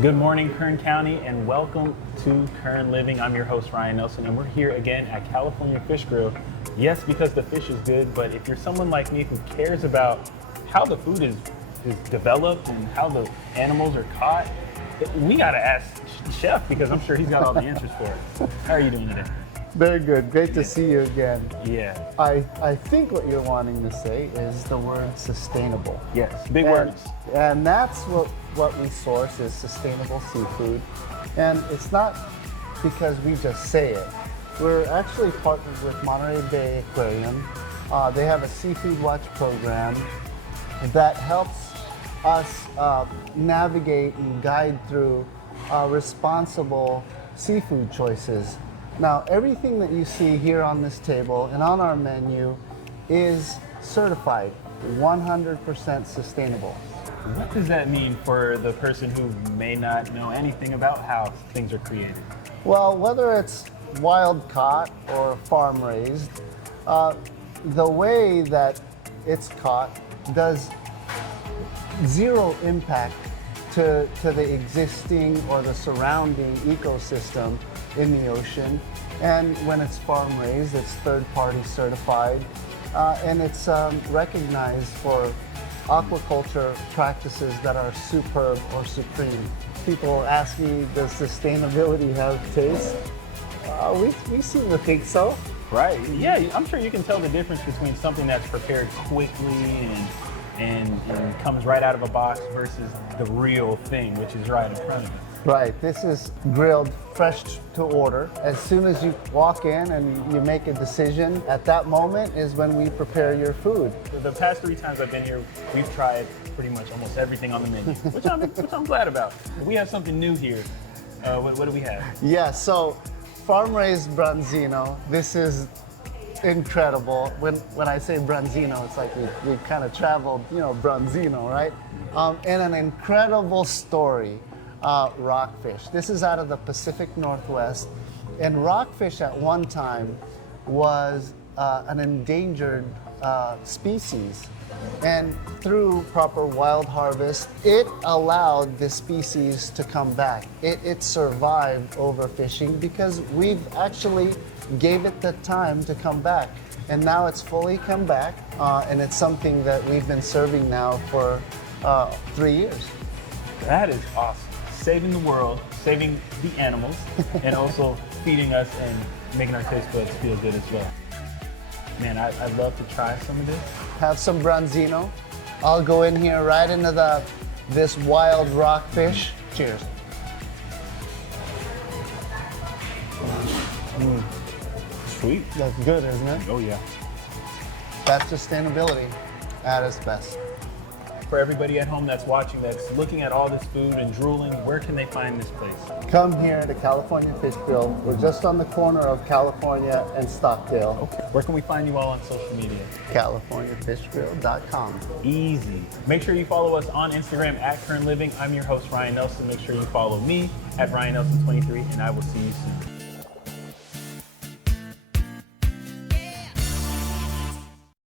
Good morning, Kern County, and welcome to Kern Living. I'm your host, Ryan Nelson, and we're here again at California Fish Grill. Yes, because the fish is good, but if you're someone like me who cares about how the food is developed and how the animals are caught, we gotta ask Chef, because I'm sure he's got all the answers for us. How are you doing today? Very good. Great to see you again. Yeah. I think what you're wanting to say is the word sustainable. Yes, big words. And that's what we source is sustainable seafood. And it's not because we just say it. We're actually partnered with Monterey Bay Aquarium. They have a seafood watch program that helps us navigate and guide through responsible seafood choices. Now, everything that you see here on this table and on our menu is certified 100% sustainable. What does that mean for the person who may not know anything about how things are created? Well, whether it's wild caught or farm raised, the way that it's caught does zero impact to the existing or the surrounding ecosystem in the ocean. And when it's farm raised, it's third-party certified, and it's recognized for aquaculture practices that are superb or supreme. People ask me, does sustainability have taste? We seem to think so. Right. Yeah, I'm sure you can tell the difference between something that's prepared quickly and comes right out of a box versus the real thing, which is right in front of us. Right, this is grilled fresh to order. As soon as you walk in and you make a decision, at that moment is when we prepare your food. The past 3 times I've been here, we've tried pretty much almost everything on the menu, which I'm glad about. We have something new here. What do we have? Yeah, so farm-raised branzino. This is incredible. When I say branzino, it's like we kind of traveled, branzino, right? And an incredible story. Rockfish. This is out of the Pacific Northwest, and rockfish at one time was an endangered species, and through proper wild harvest, it allowed this species to come back. It survived overfishing because we've actually gave it the time to come back, and now it's fully come back, and it's something that we've been serving now for 3 years. That is awesome. Saving the world, saving the animals, and also feeding us and making our taste buds feel good as well. Man, I'd love to try some of this. Have some branzino. I'll go in here right into this wild rockfish. Cheers. Sweet. That's good, isn't it? Oh yeah. That's sustainability at its best. For everybody at home that's watching, that's looking at all this food and drooling, where can they find this place? Come here to California Fish Grill. We're just on the corner of California and Stockdale. Okay. Where can we find you all on social media? CaliforniaFishGrill.com. Easy. Make sure you follow us on Instagram at Kern Living. I'm your host, Ryan Nelson. Make sure you follow me at Ryan Nelson 23, and I will see you soon.